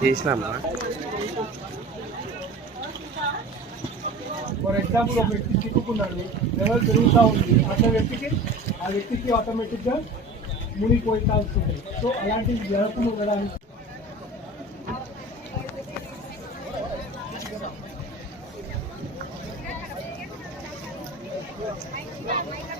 చేసినామా? For example ఒక వ్యక్తి చిక్కుకున్నాడు లెవెల్ పెరుగుతూ ఉంది అట్లా వ్యక్తికి ఆ వ్యక్తికి ఆటోమేటిక్గా మునిగిపోయితా వస్తుంది. సో అలాంటివి జరగకుండా ఉండడానికి ఏం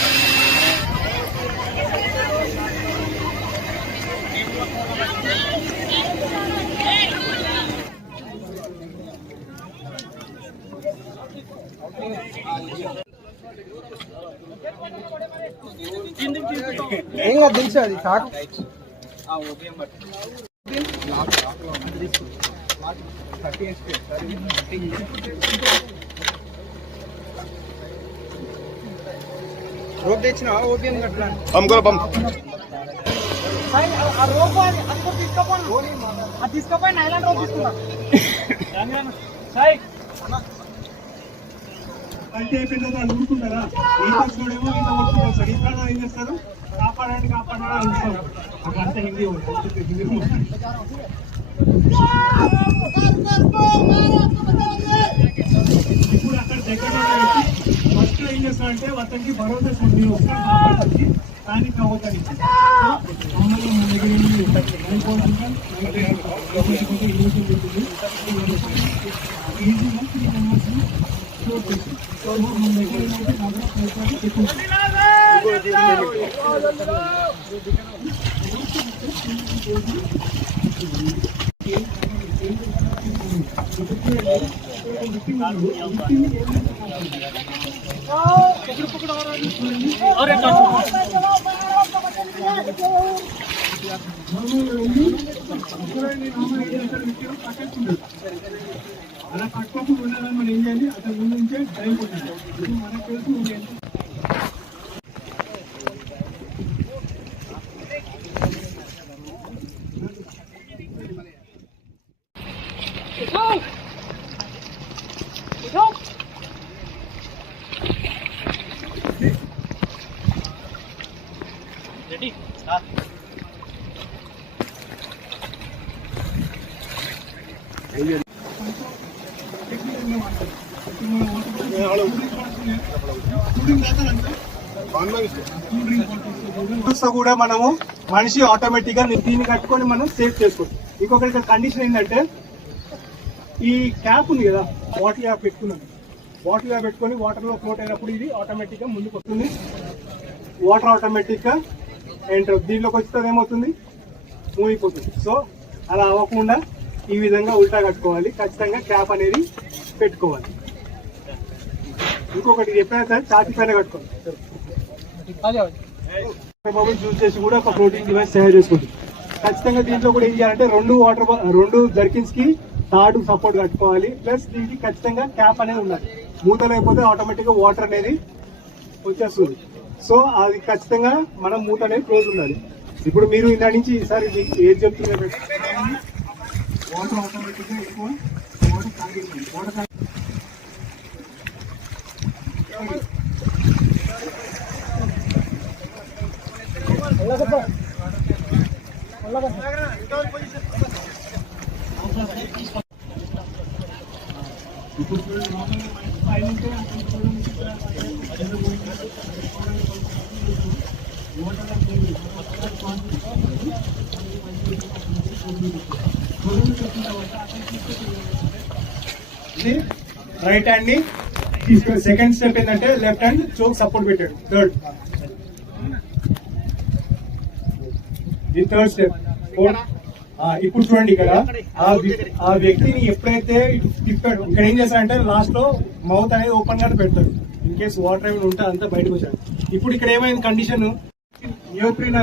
తెలుసు అది షాక్ రోప్ తెచ్చిన? ఓపీఎం కట్టలా పంప్ ఆ రోప్ తీసుకున్నా. అంటే పిల్లలు ఊరుకుంటారా ఈత చూడేమో ఈత ఈత ఏం చేస్తారు? కాపాడండి కాపాడండి అని అంటారు అక్కడ అంతా హిందీ ఉంటుంది హిందీ ఇప్పుడు అక్కడ దగ్గర ఫస్ట్ ఏం చేస్తారంటే అతనికి భరోసా ఇస్తుంది. మీరు వస్తారు కాపాడడానికి కానీ కావద్దని మమ్మల్ని మన దగ్గర నుండి వెళ్ళిపోవడానికి కొంచెం కొంచెం ఇల్యూషన్ ఉంటుంది ఈజీగా త్రీ మెంబర్స్ స్టోర్ చేసి సో మన దగ్గర ఏంటంటే నగర ప్రయత్నాలు ఎక్కువ అలా పట్టుకోకుండా ఉండాలని మనం ఏం చేయాలి అతని ముందు నుంచే టైం కొట్టాలి ఇది మనకు తెలుసు నువ్వు ఎంత చూస్తా కూడా మనము మనిషి ఆటోమేటిక్గా దీన్ని కట్టుకొని మనం సేవ్ చేసుకోవచ్చు. ఇంకొకటి ఇక్కడ కండిషన్ ఏంటంటే ఈ క్యాప్ ఉంది కదా వాటర్ క్యాప్ పెట్టుకున్నాను. వాటర్ క్యాప్ పెట్టుకొని వాటర్లో ఫ్లోట్ అయినప్పుడు ఇది ఆటోమేటిక్గా ముందుకు వస్తుంది. వాటర్ ఆటోమేటిక్గా ఎంటర్ దీనిలోకి వచ్చితే ఏమవుతుంది? మూగిపోతుంది సో అలా అవ్వకుండా ఈ విధంగా ఉల్టా కట్టుకోవాలి. ఖచ్చితంగా క్యాప్ అనేది పెట్టుకోవాలి. ఇంకొకటి ఎప్పుడైనా సరే ఛాతీ పైన కట్టుకోవాలి. చూస్ చేసి కూడా ఒక ప్రోటీన్ డివైస్ తయారు చేసుకుంటుంది. ఖచ్చితంగా దీంట్లో కూడా ఏం చేయాలంటే రెండు వాటర్ రెండు జర్కిన్స్కి తాడు సపోర్ట్ కట్టుకోవాలి. ప్లస్ దీనికి ఖచ్చితంగా క్యాప్ అనేది ఉండాలి. మూత లేకపోతే ఆటోమేటిక్గా వాటర్ అనేది వచ్చేస్తుంది. సో అది ఖచ్చితంగా మనం మూత అనేది క్లోజ్ ఉండాలి. ఇప్పుడు మీరు ఇందా నుంచి ఈసారి ఏది చెప్తున్నారు? వాటర్ ఆటోమేటిక్గా ఎక్కువ. వాటర్ వాటర్ రైట్ హ్యాండ్ని తీసుకొని సెకండ్ స్టెప్ ఏంటంటే లెఫ్ట్ హ్యాండ్ చోక్ సపోర్ట్ పెట్టాడు. థర్డ్ ఇది థర్డ్ స్టెప్ ఫోర్త్ ఇప్పుడు చూడండి ఇక్కడ. ఆ వ్య- ఆ వ్యక్తిని ఎప్పుడైతే తిప్పాడు ఇక్కడ ఏం చేస్తాడంటే లాస్ట్లో మౌత్ అనేది ఓపెన్గా పెడతాడు. ఇన్ కేసు వాటర్ ఏమైనా ఉంటే అంతా బయటకు వచ్చాడు ఇప్పుడు ఇక్కడ ఏమైంది కండిషన్ నియోప్రిన్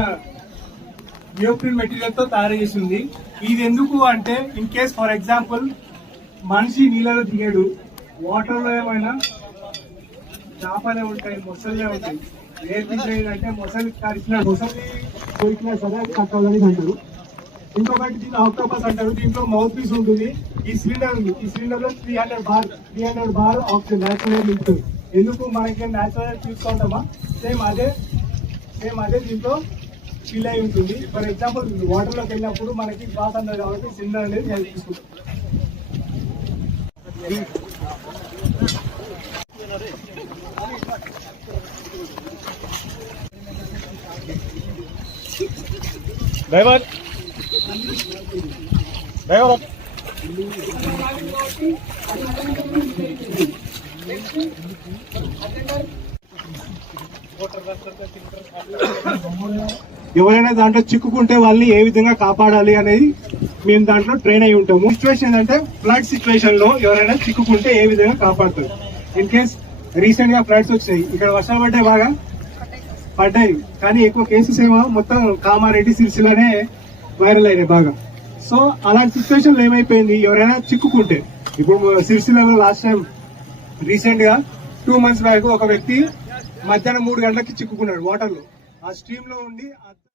నియోప్రిన్ మెటీరియల్తో తయారు చేసింది. ఇది ఎందుకు అంటే ఇన్ కేస్ ఫర్ ఎగ్జాంపుల్ మనిషి నీళ్ళలో దిగాడు వాటర్లో ఏమైనా చేపలే ఉంటాయి మొసలే ఉంటాయి. ఏం అంటే మొసలి కరిచిన మొసలి కొరికినా సరే కట్టాలని అంటారు. ఇంకొకటి దీన్ని ఆక్టోపస్ అంటారు దీంట్లో మౌత్ పీస్ ఉంటుంది ఈ సిలిండర్ ఉంది ఈ సిలిండర్ లో three hundred bar three hundred bar oxygen natural నింపుతుంది ఎందుకు మనకి న్యాచురల్ తీసుకుంటామా సేమ్ అదే సేమ్ అదే దీంట్లో ఫిల్ అయి ఉంటుంది ఫర్ ఎగ్జాంపుల్ వాటర్ లోకి వెళ్ళినప్పుడు మనకి శ్వాస అందదు కాబట్టి సిలిండర్ అనేది హెల్ప్ తీసుకుంటాం డ్రైవర్ డ్రైవర్ ఎవరైనా దాంట్లో చిక్కుకుంటే వాళ్ళని ఏ విధంగా కాపాడాలి అనేది మేము దాంట్లో ట్రైన్ అయి ఉంటాము. సిచ్యువేషన్ ఏంటంటే ఫ్లడ్ సిచ్యువేషన్లో ఎవరైనా చిక్కుకుంటే ఏ విధంగా కాపాడుతారు. ఇన్ కేస్ రీసెంట్గా ఫ్లడ్స్ వచ్చాయి ఇక్కడ వర్షాలు పడ్డాయి బాగా? పడ్డాయి. కానీ ఎక్కువ కేసెస్ ఏమో మొత్తం కామారెడ్డి సిరిసిల్లనే వైరల్ అయినాయి బాగా. సో అలాంటి సిచ్యువేషన్ ఏమైపోయింది? ఎవరైనా చిక్కుకుంటే. ఇప్పుడు సిరిసిల్లలో లాస్ట్ టైం రీసెంట్గా టూ మంత్స్ బ్యాక్ ఒక వ్యక్తి మధ్యాహ్నం మూడు గంటలకి చిక్కుకున్నాడు వాటర్లో ఆ స్ట్రీమ్లో ఉండి